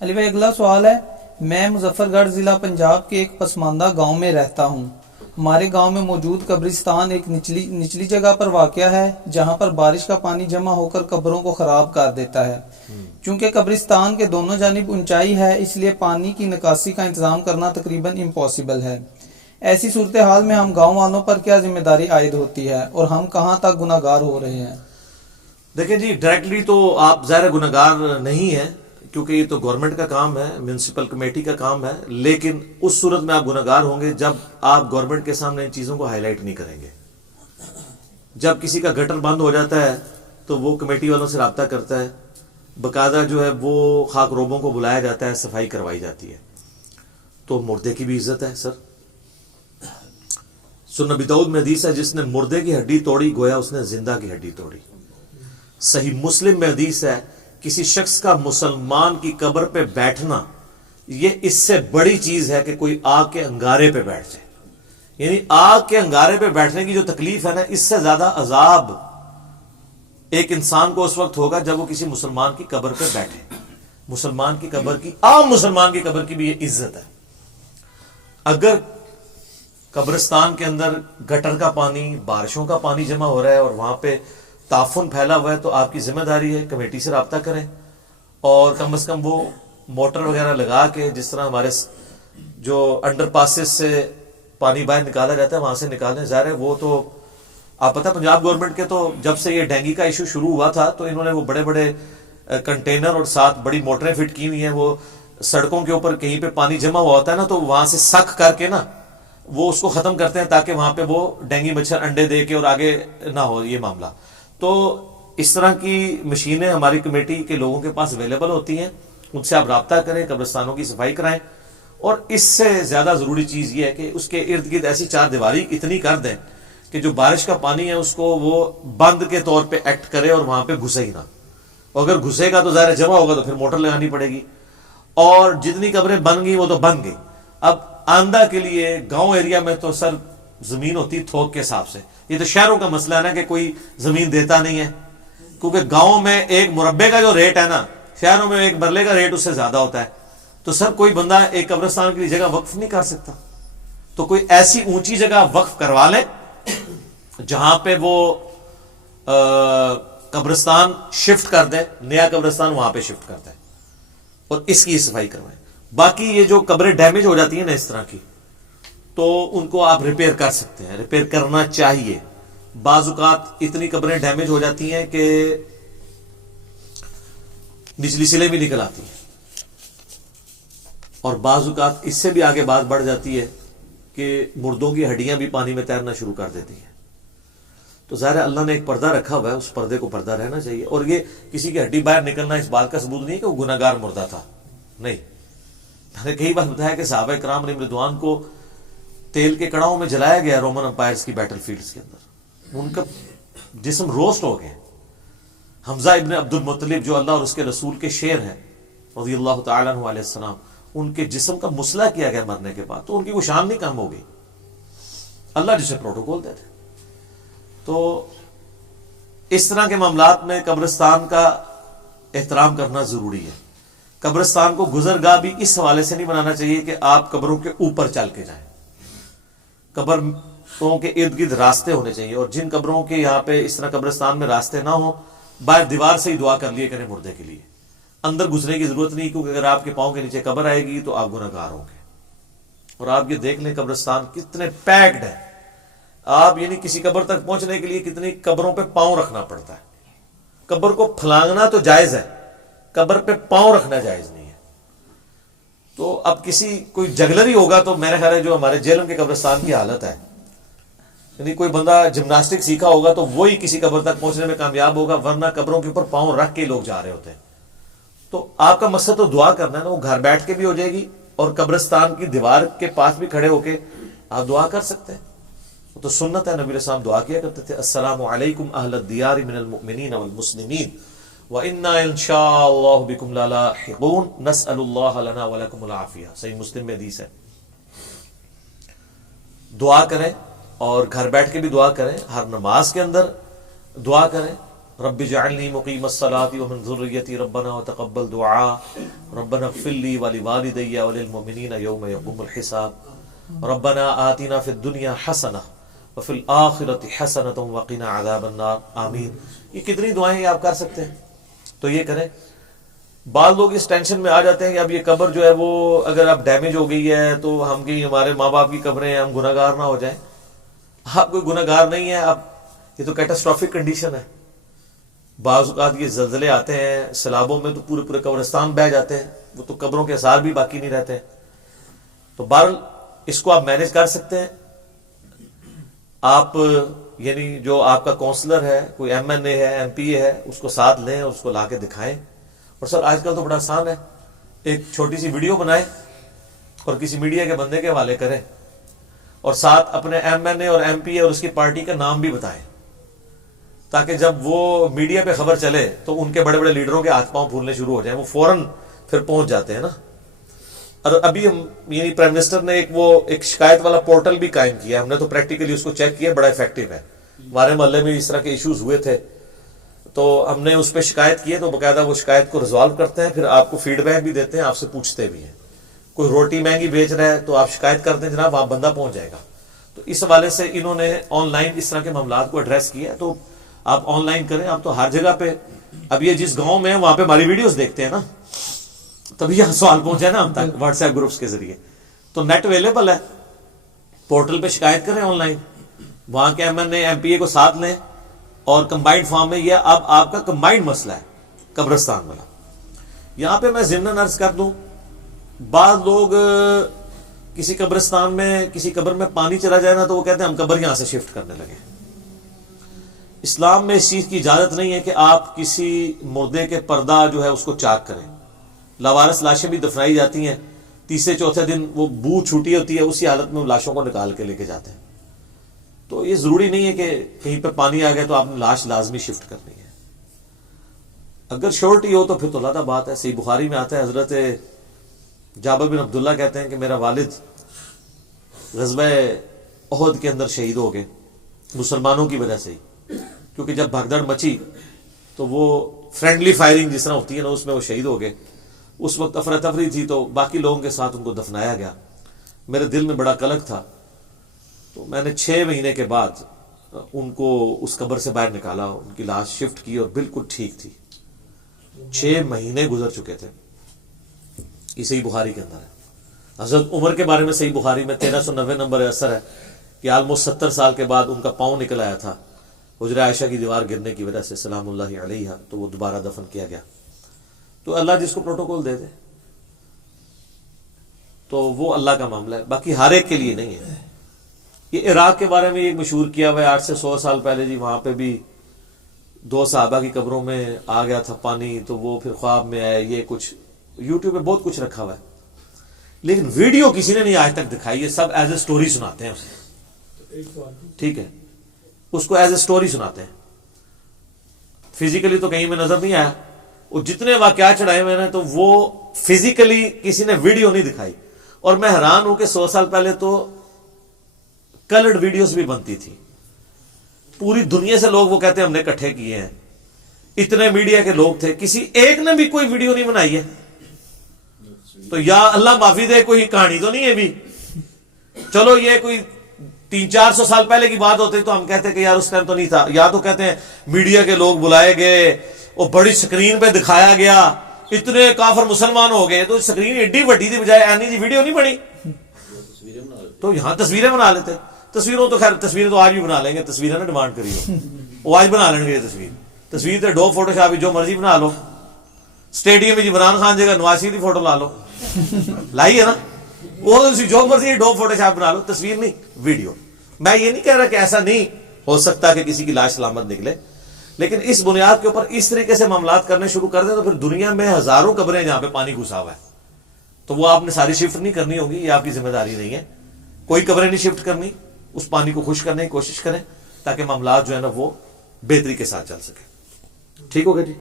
علی بھائی اگلا سوال ہے، میں مظفر گڑھ ضلع پنجاب کے ایک پسماندہ گاؤں میں رہتا ہوں۔ ہمارے گاؤں میں موجود قبرستان ایک نچلی جگہ پر واقع ہے جہاں پر بارش کا پانی جمع ہو کر قبروں کو خراب کر دیتا ہے۔ چونکہ قبرستان کے دونوں جانب اونچائی ہے، اس لیے پانی کی نکاسی کا انتظام کرنا تقریباً امپاسبل ہے۔ ایسی صورتحال میں ہم گاؤں والوں پر کیا ذمہ داری عائد ہوتی ہے اور ہم کہاں تک گناہ گار ہو رہے ہیں؟ دیکھیں جی، ڈائریکٹلی تو آپ ظاہر گناہ گار نہیں ہیں، کیونکہ یہ تو گورنمنٹ کا کام ہے، میونسپل کمیٹی کا کام ہے، لیکن اس صورت میں آپ گناہ گار ہوں گے جب آپ گورنمنٹ کے سامنے ان چیزوں کو ہائی لائٹ نہیں کریں گے۔ جب کسی کا گٹر بند ہو جاتا ہے تو وہ کمیٹی والوں سے رابطہ کرتا ہے، باقاعدہ جو ہے وہ خاک روبوں کو بلایا جاتا ہے، صفائی کروائی جاتی ہے۔ تو مردے کی بھی عزت ہے سر۔ سنن نبی داؤد میں حدیث ہے، جس نے مردے کی ہڈی توڑی گویا اس نے زندہ کی ہڈی توڑی۔ صحیح مسلم میں حدیث ہے، کسی شخص کا مسلمان کی قبر پہ بیٹھنا یہ اس سے بڑی چیز ہے کہ کوئی آگ کے انگارے پہ بیٹھ جائے۔ یعنی آگ کے انگارے پہ بیٹھنے کی جو تکلیف ہے نا، اس سے زیادہ عذاب ایک انسان کو اس وقت ہوگا جب وہ کسی مسلمان کی قبر پہ بیٹھے۔ مسلمان کی قبر کی، عام مسلمان کی قبر کی بھی یہ عزت ہے۔ اگر قبرستان کے اندر گٹر کا پانی، بارشوں کا پانی جمع ہو رہا ہے اور وہاں پہ تعفن پھیلا ہوا ہے، تو آپ کی ذمہ داری ہے کمیٹی سے رابطہ کریں اور کم از کم وہ موٹر وغیرہ لگا کے، جس طرح ہمارے جو انڈر پاسز سے پانی باہر نکالا جاتا ہے وہاں سے نکالیں۔ ظاہر ہے وہ تو آپ پتہ پنجاب گورنمنٹ کے تو جب سے یہ ڈینگی کا ایشو شروع ہوا تھا تو انہوں نے وہ بڑے بڑے کنٹینر اور ساتھ بڑی موٹریں فٹ کی ہوئی ہیں، وہ سڑکوں کے اوپر کہیں پہ پانی جمع ہوا ہوتا ہے نا تو وہاں سے سک کر کے نا وہ اس کو ختم کرتے ہیں تاکہ وہاں پہ وہ ڈینگی مچھر انڈے دے کے اور آگے نہ ہو یہ معاملہ۔ تو اس طرح کی مشینیں ہماری کمیٹی کے لوگوں کے پاس اویلیبل ہوتی ہیں، ان سے آپ رابطہ کریں، قبرستانوں کی صفائی کرائیں۔ اور اس سے زیادہ ضروری چیز یہ ہے کہ اس کے ارد گرد ایسی چار دیواری اتنی کر دیں کہ جو بارش کا پانی ہے اس کو وہ بند کے طور پہ ایکٹ کرے اور وہاں پہ گھسے ہی نہ۔ اور اگر گھسے گا تو ظاہر جمع ہوگا تو پھر موٹر لگانی پڑے گی، اور جتنی قبریں بن گئی وہ تو بن گئی۔ اب آندہ کے لیے گاؤں ایریا میں تو سر زمین ہوتی تھوک کے حساب سے، یہ تو شہروں کا مسئلہ ہے نا کہ کوئی زمین دیتا نہیں ہے، کیونکہ گاؤں میں ایک مربے کا جو ریٹ ہے نا، شہروں میں ایک مرلے کا ریٹ اس سے زیادہ ہوتا ہے۔ تو سر کوئی بندہ ایک قبرستان کے لیے جگہ وقف نہیں کر سکتا، تو کوئی ایسی اونچی جگہ وقف کروا لے جہاں پہ وہ قبرستان شفٹ کر دے، نیا قبرستان وہاں پہ شفٹ کر دے اور اس کی صفائی کروائیں۔ باقی یہ جو قبریں ڈیمیج ہو جاتی ہیں نا اس طرح کی، تو ان کو آپ ریپیئر کر سکتے ہیں، ریپیئر کرنا چاہیے۔ بعض اوقات اتنی قبریں ڈیمیج ہو جاتی ہیں کہ نچلی سلیں بھی نکل آتی ہیں، اور بعض اوقات اس سے بھی آگے بات بڑھ جاتی ہے کہ مردوں کی ہڈیاں بھی پانی میں تیرنا شروع کر دیتی ہیں۔ تو ظاہر اللہ نے ایک پردہ رکھا ہوا ہے، اس پردے کو پردہ رہنا چاہیے۔ اور یہ کسی کی ہڈی باہر نکلنا اس بات کا ثبوت نہیں کہ وہ گناہ گار مردہ تھا، نہیں۔ میں نے کئی بار بتایا کہ صحابہ کرام علیہم رضوان کو تیل کے کڑاؤں میں جلایا گیا رومن امپائرز کی بیٹل فیلڈز کے اندر، ان کا جسم روسٹ ہو گئے۔ حمزہ ابن عبد المطلب جو اللہ اور اس کے رسول کے شیر ہیں رضی اللہ تعالیٰ عنہ علیہ السلام، ان کے جسم کا مسئلہ کیا گیا مرنے کے بعد، تو ان کی وہ شان نہیں کم ہو گئی، اللہ جسے پروٹوکول دیتے۔ تو اس طرح کے معاملات میں قبرستان کا احترام کرنا ضروری ہے۔ قبرستان کو گزرگاہ بھی اس حوالے سے نہیں بنانا چاہیے کہ آپ قبروں کے اوپر چل کے جائیں۔ قبروں کے ارد گرد راستے ہونے چاہیے، اور جن قبروں کے یہاں پہ اس طرح قبرستان میں راستے نہ ہوں، باہر دیوار سے ہی دعا کر لیے کریں مردے کے لیے، اندر گھسنے کی ضرورت نہیں، کیونکہ اگر آپ کے پاؤں کے نیچے قبر آئے گی تو آپ گناہ گار ہوں گے۔ اور آپ یہ دیکھ لیں قبرستان کتنے پیکڈ ہے، آپ یعنی کسی قبر تک پہنچنے کے لیے کتنی قبروں پہ پاؤں رکھنا پڑتا ہے۔ قبر کو پھلانگنا تو جائز ہے، قبر پہ پاؤں رکھنا جائز نہیں ہے۔ تو اب کسی کوئی جگلر ہی ہوگا تو میرا خیال ہے جو ہمارے جیلم کے قبرستان کی حالت ہے، یعنی کوئی بندہ جمناسٹک سیکھا ہوگا تو وہی کسی قبر تک پہنچنے میں کامیاب ہوگا، ورنہ قبروں کے اوپر پاؤں رکھ کے لوگ جا رہے ہوتے ہیں۔ تو آپ کا مقصد تو دعا کرنا ہے نا، وہ گھر بیٹھ کے بھی ہو جائے گی، اور قبرستان کی دیوار کے پاس بھی کھڑے ہو کے آپ دعا کر سکتے ہیں۔ تو سنت ہے، نبی علیہ السلام دعا کیا کرتے تھے، السلام علیکم اہل الدیار من المؤمنین والمسلمین وَإِنَّا إِن شَاءَ اللَّهُ بِكُمْ لَلَاحِقُونَ نَسْأَلُ اللَّهَ لَنَا وَلَكُمُ الْعَافِيَةَ۔ صحیح مسلم میں حدیث ہے۔ دعا کریں، اور گھر بیٹھ کے بھی دعا کریں، ہر نماز کے اندر دعا کریں، رب اجعلنی مقیم الصلاۃ ومن ذریتی ربنا وتقبل دعاء ربنا اغفر لی ولوالدی وللمؤمنین یوم یقوم الحساب ربنا آتنا فی الدنیا حسنہ وفی الآخرۃ حسنۃ وقنا عذاب النار آمین. یہ کتنی دعائیں آپ کر سکتے ہیں, تو یہ کریں. بعض لوگ اس ٹینشن میں آ جاتے ہیں کہ اب یہ قبر جو ہے وہ اگر اب ڈیمیج ہو گئی ہے تو ہم کہیں ہمارے ماں باپ کی قبریں ہیں, ہم گناہ گار نہ ہو جائیں. آپ کوئی گناہ گار نہیں ہے, اب یہ تو کیٹاسٹرافک کنڈیشن ہے. بعض اوقات یہ زلزلے آتے ہیں سیلابوں میں تو پورے پورے قبرستان بہہ جاتے ہیں, وہ تو قبروں کے آثار بھی باقی نہیں رہتے. تو بہرحال اس کو آپ مینیج کر سکتے ہیں. آپ یعنی جو آپ کا کونسلر ہے, کوئی ایم این اے ہے, ایم پی اے ہے, اس کو ساتھ لیں, اس کو لا کے دکھائیں. اور سر آج کل تو بڑا آسان ہے, ایک چھوٹی سی ویڈیو بنائیں اور کسی میڈیا کے بندے کے حوالے کریں اور ساتھ اپنے ایم این اے اور ایم پی اے اور اس کی پارٹی کا نام بھی بتائیں, تاکہ جب وہ میڈیا پہ خبر چلے تو ان کے بڑے بڑے لیڈروں کے ہاتھ پاؤں پھولنے شروع ہو جائیں, وہ فوراً پھر پہنچ جاتے ہیں نا. اور ابھی ہم یعنی پرائم منسٹر نے ایک شکایت والا پورٹل بھی قائم کیا, ہم نے تو پریکٹیکلی اس کو چیک کیا, بڑا افیکٹو ہے. ہمارے محلے میں اس طرح کے ایشوز ہوئے تھے تو ہم نے اس پہ شکایت کی ہے, تو باقاعدہ وہ شکایت کو ریزالو کرتے ہیں, پھر آپ کو فیڈ بیک بھی دیتے ہیں, آپ سے پوچھتے بھی ہیں. کوئی روٹی مہنگی بیچ رہا ہے تو آپ شکایت کرتے ہیں, جناب وہاں بندہ پہنچ جائے گا. تو اس حوالے سے انہوں نے آن لائن اس طرح کے معاملات کو ایڈریس کیا ہے. تو آپ آن لائن کریں, آپ تو ہر جگہ پہ, اب یہ جس گاؤں میں وہاں پہ ہماری ویڈیوز دیکھتے ہیں نا, تبھی یہاں سوال پہنچا نا ہم تک واٹس ایپ گروپس کے ذریعے. تو نیٹ اویلیبل ہے, پورٹل پہ شکایت کریں آن لائن, وہاں کے M N A M P A کو ساتھ لیں, اور کمبائنڈ فارم میں یہ اب آپ کا کمبائنڈ مسئلہ ہے قبرستان والا. یہاں پہ میں ضمناً عرض کر دوں, بعض لوگ کسی قبرستان میں کسی قبر میں پانی چلا جائے نا تو وہ کہتے ہیں ہم قبر یہاں سے شفٹ کرنے لگے. اسلام میں اس چیز کی اجازت نہیں ہے کہ آپ کسی مردے کے پردہ جو ہے اس کو چاک کریں. لاوارث لاشیں بھی دفنائی جاتی ہیں, تیسرے چوتھے دن وہ بو چھوٹی ہوتی ہے, اسی حالت میں وہ لاشوں کو نکال کے لے کے جاتے ہیں. تو یہ ضروری نہیں ہے کہ کہیں پہ پانی آ گیا تو آپ نے لاش لازمی شفٹ کرنی ہے. اگر شورٹی ہو تو پھر تو علیحدہ بات ہے. صحیح بخاری میں آتا ہے, حضرت جابر بن عبداللہ کہتے ہیں کہ میرا والد غزوہ احد کے اندر شہید ہو گئے مسلمانوں کی وجہ سے ہی, کیونکہ جب بھگدڑ مچی تو وہ فرینڈلی فائرنگ جس طرح ہوتی ہے نا, اس میں وہ شہید ہو گئے. اس وقت افراتفری تھی تو باقی لوگوں کے ساتھ ان کو دفنایا گیا. میرے دل میں بڑا قلق تھا, تو میں نے 6 مہینے کے بعد ان کو اس قبر سے باہر نکالا, ان کی لاش شفٹ کی اور بالکل ٹھیک تھی. 6 مہینے گزر چکے تھے. یہ صحیح بخاری کے اندر ہے. حضرت عمر کے بارے میں صحیح بخاری میں 1390 نمبر اثر ہے کہ آلموسٹ 70 سال کے بعد ان کا پاؤں نکل آیا تھا حجرہ عائشہ کی دیوار گرنے کی وجہ سے سلام اللہ علیہ, تو وہ دوبارہ دفن کیا گیا. تو اللہ جس کو پروٹوکول دے دے تو وہ اللہ کا معاملہ ہے, باقی ہر ایک کے لیے نہیں ہے. یہ عراق کے بارے میں ایک مشہور کیا ہوا ہے 8 سے 100 سال پہلے جی, وہاں پہ بھی 2 صحابہ کی قبروں میں آ گیا تھا پانی, تو وہ پھر خواب میں آئے. یہ کچھ یوٹیوب پہ بہت کچھ رکھا ہوا ہے, لیکن ویڈیو کسی نے نہیں آج تک دکھائی. یہ سب ایز اے سٹوری سناتے ہیں اسے, ٹھیک ہے, اس کو ایز اے سٹوری سناتے ہیں. فزیکلی تو کہیں میں نظر نہیں آیا. وہ جتنے واقعات چڑھائے ہوئے ہیں تو وہ فزیکلی کسی نے ویڈیو نہیں دکھائی. اور میں حیران ہوں کہ 100 سال پہلے تو کلرڈ ویڈیوز بھی بنتی تھی, پوری دنیا سے لوگ وہ کہتے ہیں ہم نے اکٹھے کیے ہیں. اتنے میڈیا کے لوگ تھے, کسی ایک نے بھی کوئی ویڈیو نہیں بنائی ہے. تو یا اللہ معافی دے, کوئی کہانی تو نہیں ہے بھی. چلو یہ کوئی 300-400 سال پہلے کی بات ہوتی تو ہم کہتے کہ یار اس ٹائم تو نہیں تھا. یا تو کہتے ہیں میڈیا کے لوگ بلائے گئے, وہ بڑی سکرین پہ دکھایا گیا, اتنے کافر مسلمان ہو گئے. تو سکرین ایڈی بڑی تھی, بجائے اینی جی ویڈیو نہیں بنی تو یہاں تصویریں بنا لیتے. تصویروں تو خیر تصویریں تو آج بھی بنا لیں گے, تصویریں نہ ڈیمانڈ کری ہو, وہ آج بنا لیں گے. تصویر تو ڈو فوٹو شاپ جو مرضی بنا لو. اسٹیڈیم میں عمران خان جگہ نواز شریف کی فوٹو لا لو, لائی ہے نا, وہ جو مرضی ڈو فوٹو شاپ بنا لو, تصویر نہیں ویڈیو. میں یہ نہیں کہہ رہا کہ ایسا نہیں ہو سکتا کہ کسی کی لاش سلامت نکلے, لیکن اس بنیاد کے اوپر اس طریقے سے معاملات کرنے شروع کر دیں تو پھر دنیا میں ہزاروں قبریں جہاں پہ پانی گھسا ہوا ہے, تو وہ آپ نے ساری شفٹ نہیں کرنی ہوگی. یہ آپ کی ذمہ داری نہیں ہے, کوئی قبریں نہیں شفٹ کرنی. اس پانی کو خشک کرنے کی کوشش کریں تاکہ معاملات جو ہے نا وہ بہتری کے ساتھ چل سکے. ٹھیک ہوگا جی.